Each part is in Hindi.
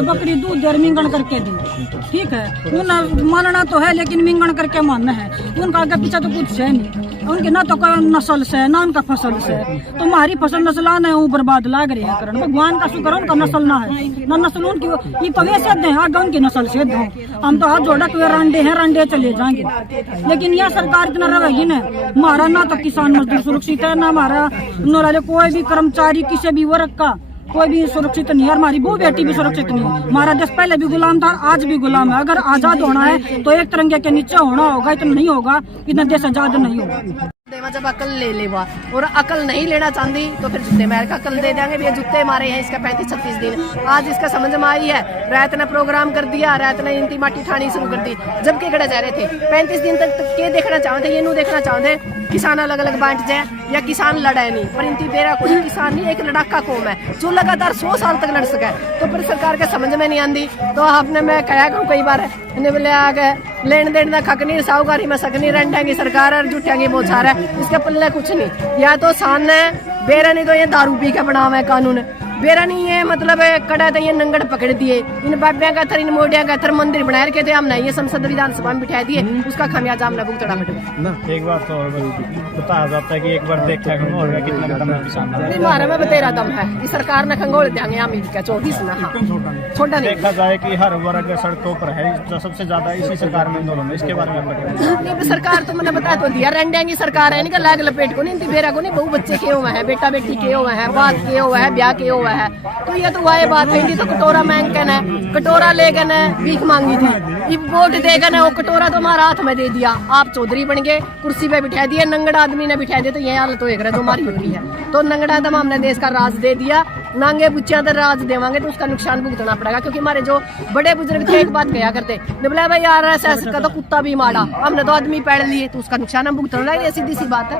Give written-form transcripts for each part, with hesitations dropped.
हमें बकरी दूध दे मिंगन करके दी, ठीक है। उन्हें मानना तो है लेकिन मिंगन करके मानना है। उनका आगे पीछे तो कुछ है नहीं, उनकी ना तो कोई नस्ल से ना उनका फसल से। तो हमारी फसल नस्ल है वो बर्बाद लाग रही है करण। भगवान का शुक्र उनका नस्ल ना है, ना नस्ल उनकी ये तो वैसे दे आगे उनकी नस्ल से दो। हम तो हाथ जोड़ा के रंडे हैं, रंडे चले जाएंगे। लेकिन यह सरकार इतना रहेगी ना, हमारा ना तो किसान मजदूर सुरक्षित है, ना हमारा कोई भी कर्मचारी किसी भी वर्ग का कोई भी सुरक्षित नहीं है। हमारी वो बेटी भी सुरक्षित नहीं है। हमारा देश पहले भी गुलाम था, आज भी गुलाम है। अगर आजाद होना है तो एक तिरंगे के नीचे होना होगा, इतना नहीं होगा, इतना देश आजाद नहीं होगा। जब अकल ले लेवा और अकल नहीं लेना चाहती तो फिर जूते मार का अकल दे देंगे। भैया जूते मारे हैं इसका 35-36 दिन। आज इसका समझ में आई है, रात ने प्रोग्राम कर दिया, रात ने इंती माटी ठानी शुरू कर दी। जब के खड़ा जा रहे थे 35 दिन तक के देखना चाहते, ये नू देखना चाहते किसान अलग अलग बांट जाए या किसान लड़े नहीं। पर इंती बेरा कोई किसान नहीं, एक लड़ाका कौम है जो लगातार 100 साल तक लड़ सके। तो फिर सरकार के समझ में नहीं आती। तो आपने मैं कहा करूँ कई बार बोले आ गए लेन देन का खक नहीं, साहूकारी में सक नहीं, रंटेंगी सरकार और जुटेंगी बोछार है, इसके पल्ले कुछ नहीं। या तो सान है बेरा, नहीं तो ये दारू पी के बनावा है कानून। बेरा नहीं है मतलब कड़ा तो ये नंगड़ पकड़ दिए, इन बाबिया का थर इन मोडिया का थर मंदिर बनाए रखे थे हमने, ये संसद विधानसभा में बिठा दिए, उसका खामियाजा हमने भुगतना पड़ेगा। एक बात तो और बताया जाता है कि एक बार देखा है कितना दम किसान हमारे में बतेरा दम है। इस सरकार ने खंगोल देंगे अमीर का 24 ना। हाँ छोटा नहीं देखा जाए कि हर वर्ग सड़कों पर है, जो सबसे ज्यादा इसी सरकार में आंदोलन है। इसके बारे में नहीं, सरकार तो मैंने बता तो दिया, रंडेंगी सरकार है, इनका लाग लपेट को नहीं, बेरा को नहीं, बहु बच्चे के हुए हैं, बेटा बेटी के हुए हैं, बात के हुए है, ब्याह के हुआ है। तो ये तो वही बात है, तो कटोरा मांगन है, कटोरा लेकर भीख मांगी थी, ये वोट देकर वो कटोरा तो हमारा हाथ में दे दिया, आप चौधरी बन गए, कुर्सी पे बिठा दिए, नंगड़ा आदमी ने बिठा दिया। तो ये हालत होएगा जो हमारी हो रही है। तो नंगड़ा दम हमने देश का राज दे दिया, नांगे बुच्चियां तो राज देवांगे तो उसका नुकसान भुगतना पड़ेगा। क्योंकि हमारे जो बड़े बुजुर्ग थे एक बात कहा करते, बोला भाई यार ऐसा का तो कुत्ता भी मारा, हमने तो आदमी पैड़ लिए तो उसका नुकसान हम भुगतना पड़ेगा, ये सीधी सी बात है।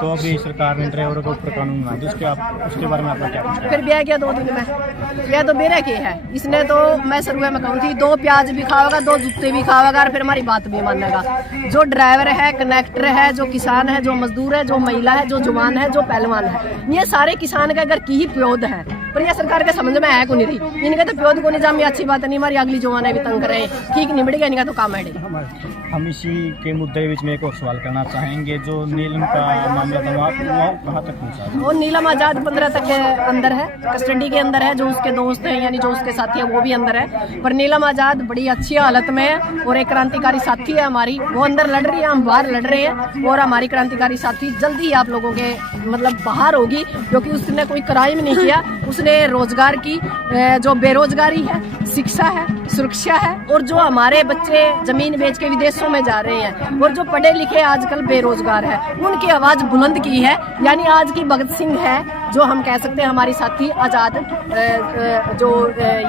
तो अभी सरकार ने ड्राइवरों के ऊपर कानून बना दिया, उसके बारे में आपका क्या कुछ? फिर ब्याह किया 2 दिन में, यह तो मेरे के है। इसने तो मैं शुरू में कहूँ थी 2 प्याज भी खाओगा, 2 जूते भी खाओगा और फिर हमारी बात भी मानेगा। जो ड्राइवर है, कनेक्टर है, जो किसान है, जो मजदूर है, जो महिला है, जो जवान है, जो पहलवान है, ये सारे किसान के अगर की ही प्योद है। पर यह सरकार के समझ में है को नहीं रही, इनका तो प्योद को नहीं जाम, अच्छी बात नहीं। हमारी अगली जवान भी तंग करे, ठीक निबड़ गया इनका तो काम है। हम इसी के मुद्दे बीच में एक और सवाल करना चाहेंगे, जो नीलम का मामला था वो कहाँ तक पहुँचा? वो नीलम आजाद 15 तक के अंदर है, कस्टडी के अंदर है। जो उसके दोस्त हैं यानी जो उसके साथी है वो भी अंदर है। पर नीलम आजाद बड़ी अच्छी हालत में है और एक क्रांतिकारी साथी है हमारी, वो अंदर लड़ रही है, हम बाहर लड़ रहे हैं। और हमारी क्रांतिकारी साथी जल्दी ही आप लोगों के मतलब बाहर होगी, क्योंकि उसने कोई क्राइम नहीं किया। उसने रोजगार की जो बेरोजगारी है, शिक्षा है, सुरक्षा है, और जो हमारे बच्चे जमीन बेच के विदेशों में जा रहे हैं और जो पढ़े लिखे आजकल बेरोजगार है, उनकी आवाज बुलंद की है। यानी आज की भगत सिंह है जो हम कह सकते हैं हमारी साथी आजाद, जो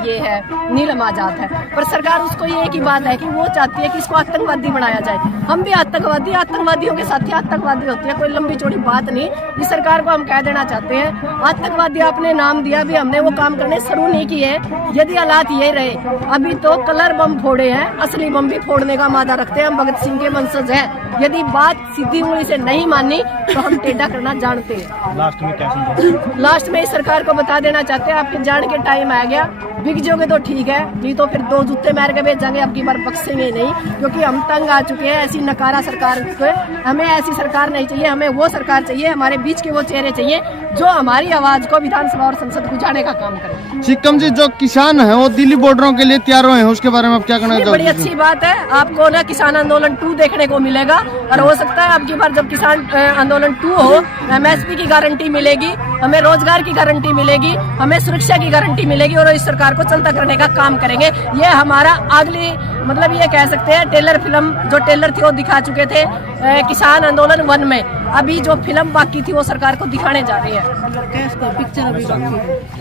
ये है नीलम आजाद है। पर सरकार उसको ये एक ही बात है कि वो चाहती है कि इसको आतंकवादी बनाया जाए। हम भी आतंकवादी, आतंकवादियों के साथी आतंकवादी होती है, कोई लंबी चौड़ी बात नहीं। इस सरकार को हम कह देना चाहते हैं आतंकवादी आपने नाम दिया भी, हमने वो काम करने शुरू नहीं किए। यदि हालात ये रहे, अभी तो कलर बम फोड़े हैं, असली बम भी फोड़ने का मादा रखते हैं, हम भगत सिंह के वंशज हैं। यदि बात सीधी उंगली से नहीं मानी तो हम टेढ़ा करना जानते हैं। लास्ट में क्या समझाएंगे? लास्ट में इस सरकार को बता देना चाहते हैं आपके जान के टाइम आ गया, बिक जाओगे तो ठीक है, नहीं तो फिर 2 जूते मार के भेजेंगे, अब की बार बख्शेंगे नहीं। क्योंकि हम तंग आ चुके हैं ऐसी नकारा सरकार को। हमें ऐसी सरकार नहीं चाहिए, हमें वो सरकार चाहिए, हमारे बीच के वो चेहरे चाहिए जो हमारी आवाज को विधानसभा और संसद गुजारने का काम करे। सिक्किम जी जो किसान है वो दिल्ली बॉर्डरों के लिए तैयार हुए हैं, उसके बारे में आप क्या कहना चाहते हैं? बड़ी अच्छी बात है, आपको ना किसान आंदोलन 2 देखने को मिलेगा। और हो सकता है अब की बार जब किसान आंदोलन 2 हो, MSP की गारंटी मिलेगी, हमें रोजगार की गारंटी मिलेगी, हमें सुरक्षा की गारंटी मिलेगी और इस सरकार को चलता करने का काम करेंगे। ये हमारा अगली मतलब ये कह सकते हैं टेलर फिल्म जो टेलर थी वो दिखा चुके थे किसान आंदोलन 1 में। अभी जो फिल्म बाकी थी वो सरकार को दिखाने जा रही है,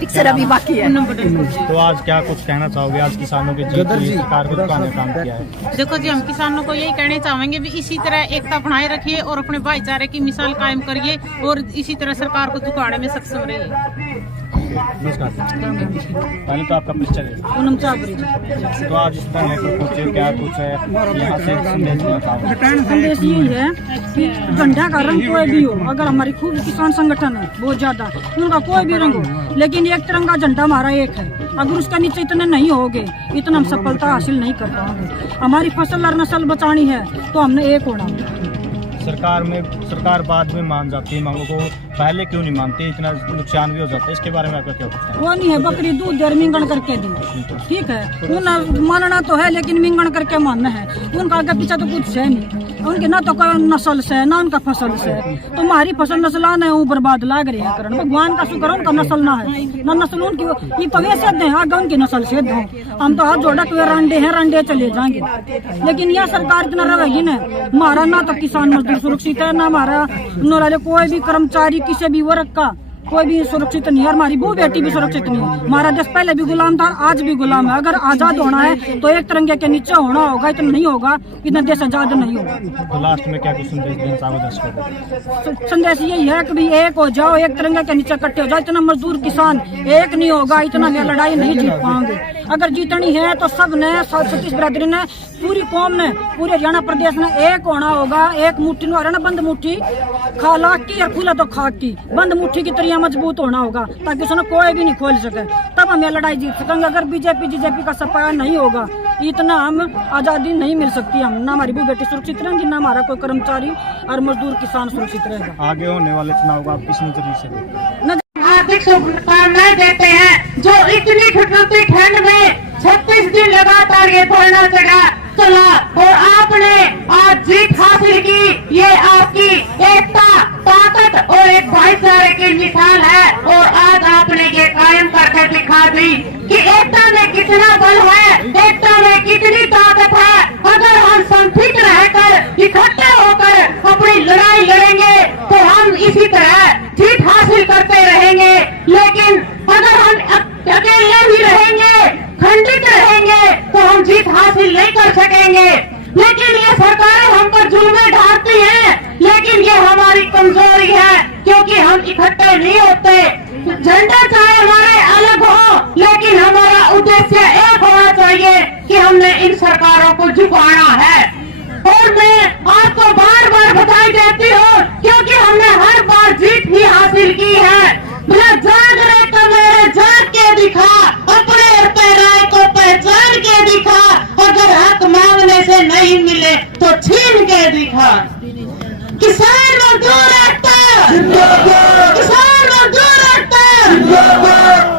पिक्चर अभी बाकी है। तो आज क्या कुछ कहना चाहोगे? आज किसानों के जीत की सरकार को दुकाने काम किया है। देखो जी, हम किसानों को यही कहना चाहेंगे भी इसी तरह एकता बनाए रखिए और अपने भाईचारे की मिसाल कायम करिए और इसी तरह सरकार को दुकाने में सक्षम रहिए। पहले तो आपका परिचय दें। पूनम चाबरी। तो आज इस तरह लेकर पहुंचे, क्या कुछ है यहाँ से संदेश देना चाहोगे? संदेश यही है कि झंडा का रंग कोई भी हो, अगर हमारी खूब किसान संगठन है बहुत ज्यादा, उनका कोई भी रंग हो, लेकिन एक तिरंगा झंडा हमारा एक है। अगर उसका नीचे इतने नहीं होगे, इतना हम सफलता हासिल नहीं कर पाएंगे। हमारी फसल और नस्ल बचानी है तो हमने एक होना। सरकार बाद में मान जाती है मांगों को, पहले क्यों नहीं मानती? इतना नुकसान भी हो जाता है, इसके बारे में आपका क्या कहना है? वो नहीं है, बकरी दूध दे मिंगन करके दी, ठीक है। उन मानना तो है लेकिन मिंगन करके मानना है। उनका आगे पीछे तो कुछ है नहीं, उनके ना तो कोई नस्ल से ना उनका फसल से। तो हमारी फसल नस्ल है वो बर्बाद लाग रही है कारण भगवान का शुक्र उनका नस्ल ना है, ना नस्ल उनकी ये तो वे सिद्ध है, आगे उनकी नस्ल सिद्ध हो। हम तो हाथ जोड़ा के रांडे हैं, रांडे चले जाएंगे। लेकिन यह सरकार इतना रहेगी ना, हमारा ना तो किसान मजदूर सुरक्षित है, ना हमारा कोई भी कर्मचारी किसी भी वर्ग का कोई भी सुरक्षित नहीं है। हमारी वो बेटी भी सुरक्षित नहीं है। हमारा देश पहले भी गुलाम था, आज भी गुलाम है। अगर आजाद होना है तो एक तिरंगे के नीचे होना होगा, इतना नहीं होगा, इतना देश आजाद नहीं होगा। तो लास्ट में क्या कुछ संदेश देना चाहोगे दर्शकों को? संदेश यही है कि भी एक हो जाओ, एक तिरंगे के नीचे इकट्ठे हो जाओ। इतना मजदूर किसान एक नहीं होगा, इतना में लड़ाई नहीं जीत पाएंगे। अगर जीतनी है तो सब ने, सतीश बिरादरी ने, पूरी कौम ने, पूरे हरियाणा प्रदेश ने एक होना होगा। एक मुट्ठी ना बंद मुट्ठी खाला की और खुला तो खाक की, बंद मुट्ठी की तरह मजबूत होना होगा ताकि उसने कोई भी नहीं खोल सके, तब हम लड़ाई जीत सकेंगे। अगर बीजेपी का सफाया नहीं होगा, इतना हम आजादी नहीं मिल सकती। हम ना हमारी भी बेटी सुरक्षित रहेंगी, ना हमारा कोई कर्मचारी और मजदूर किसान सुरक्षित रहेगा। आगे होने वाले चुनाव का आप किस नजरिए से देखते हैं? हार्दिक शुभकामनाएं देते हैं। जो इतनी ठिठुरती ठंड में 36 दिन लगातार ये धरना चला और आपने आज जीत हासिल की, ये आपकी एकता, ताकत और एक भाईचारे की मिसाल है। और आज आपने ये कायम करके दिखा दी कि एकता में कितना बल है, एकता में कितनी ताकत है। अगर हम संगठित रहकर इकट्ठे होकर अपनी लड़ाई लड़ेंगे तो हम इसी तरह जीत हासिल करते रहेंगे। लेकिन अगर हम अकेले ही रहेंगे, खंडित रहेंगे तो हम जीत हासिल नहीं कर सकेंगे। लेकिन ये सरकारें हम पर जुल्में ढालती हैं, लेकिन ये हमारी कमजोरी है क्योंकि हम इकट्ठे नहीं होते। झंडा चाहे हमारे अलग हो, लेकिन हमारा उद्देश्य एक होना चाहिए कि हमने इन सरकारों को झुकाना है। और मैं आपको बार बार बधाई देती हूँ क्योंकि हमने हर बार जीत ही हासिल की है। मैं जाग रहे तो मेरे जाग के दिखा, अपने पैराए को पहचान के दिखा। अगर हक मांगने से नहीं मिले तो छीन के दिखा। किसान मजदूर एकता, किसान मजदूर एकता।